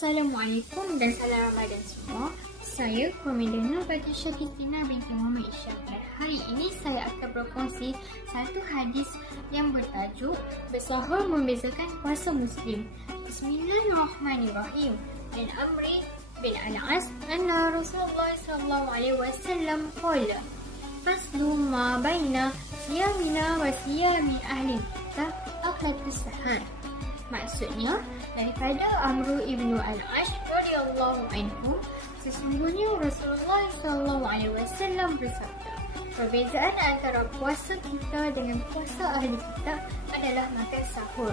Assalamualaikum dan salam Ramadan semua. Saya Komender Nur Batisha Kristina binti Muhammad Isyam. Dan hari ini saya akan berkongsi satu hadis yang bertajuk Bersahur Membezakan Puasa Muslim. Bismillahirrahmanirrahim. An Amri bin Al-As anna Rasulullah sallallahu alaihi wasallam qala faslu ma baina siyamina wa siyami ahli kitab akhlaqus sahih. Maksudnya, daripada Amru ibnu Al-Ash radhiyallahu anhu, sesungguhnya Rasulullah sallallahu alaihi wasallam bersabda, perbezaan antara puasa kita dengan puasa ahli kitab adalah makan sahur.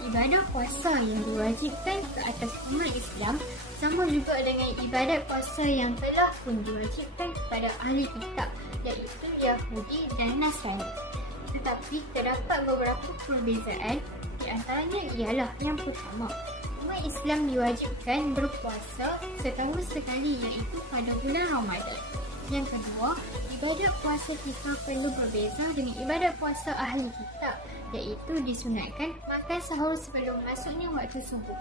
Ibadah puasa yang diwajibkan ke atas umat Islam sama juga dengan ibadat puasa yang telah pun diwajibkan kepada ahli kitab, iaitu Yahudi dan Nasrani. Tetapi terdapat beberapa perbezaan. Di antaranya ialah yang pertama, umat Islam diwajibkan berpuasa setahun sekali, iaitu pada bulan Ramadan. Yang kedua, ibadat puasa kita perlu berbeza dengan ibadat puasa ahli kitab, iaitu disunatkan makan sahur sebelum masuknya waktu subuh.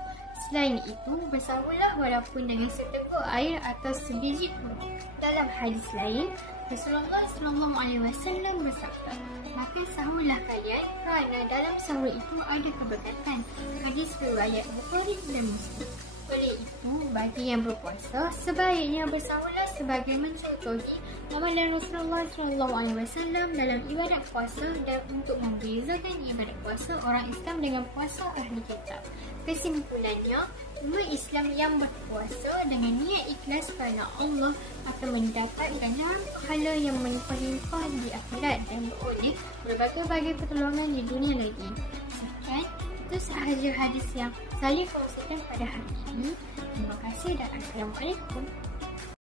Selain itu, bersahurlah walaupun dengan seteguk air atau sebiji kurma. Dalam hadis lain, Rasulullah SAW bersabda, makan sahurlah kalian kerana dalam sahur itu ada keberkatan. Hadis riwayat Bukhari dan Muslim. Oleh itu, bagi yang berpuasa, sebaiknya bersahurlah sebagai mencontohi amalan Rasulullah SAW dalam ibadat puasa dan untuk membezakan ibadat puasa orang Islam dengan puasa ahli kitab. Kesimpulannya, umat Islam yang berpuasa dengan niat ikhlas kerana Allah akan mendapat ganjaran pahala yang melimpah-limpah di akhirat dan beroleh berbagai-bagai pertolongan di dunia lagi. Sekian, itu sahaja hadis yang saya kongsikan pada hari ini. Terima kasih dan Assalamualaikum.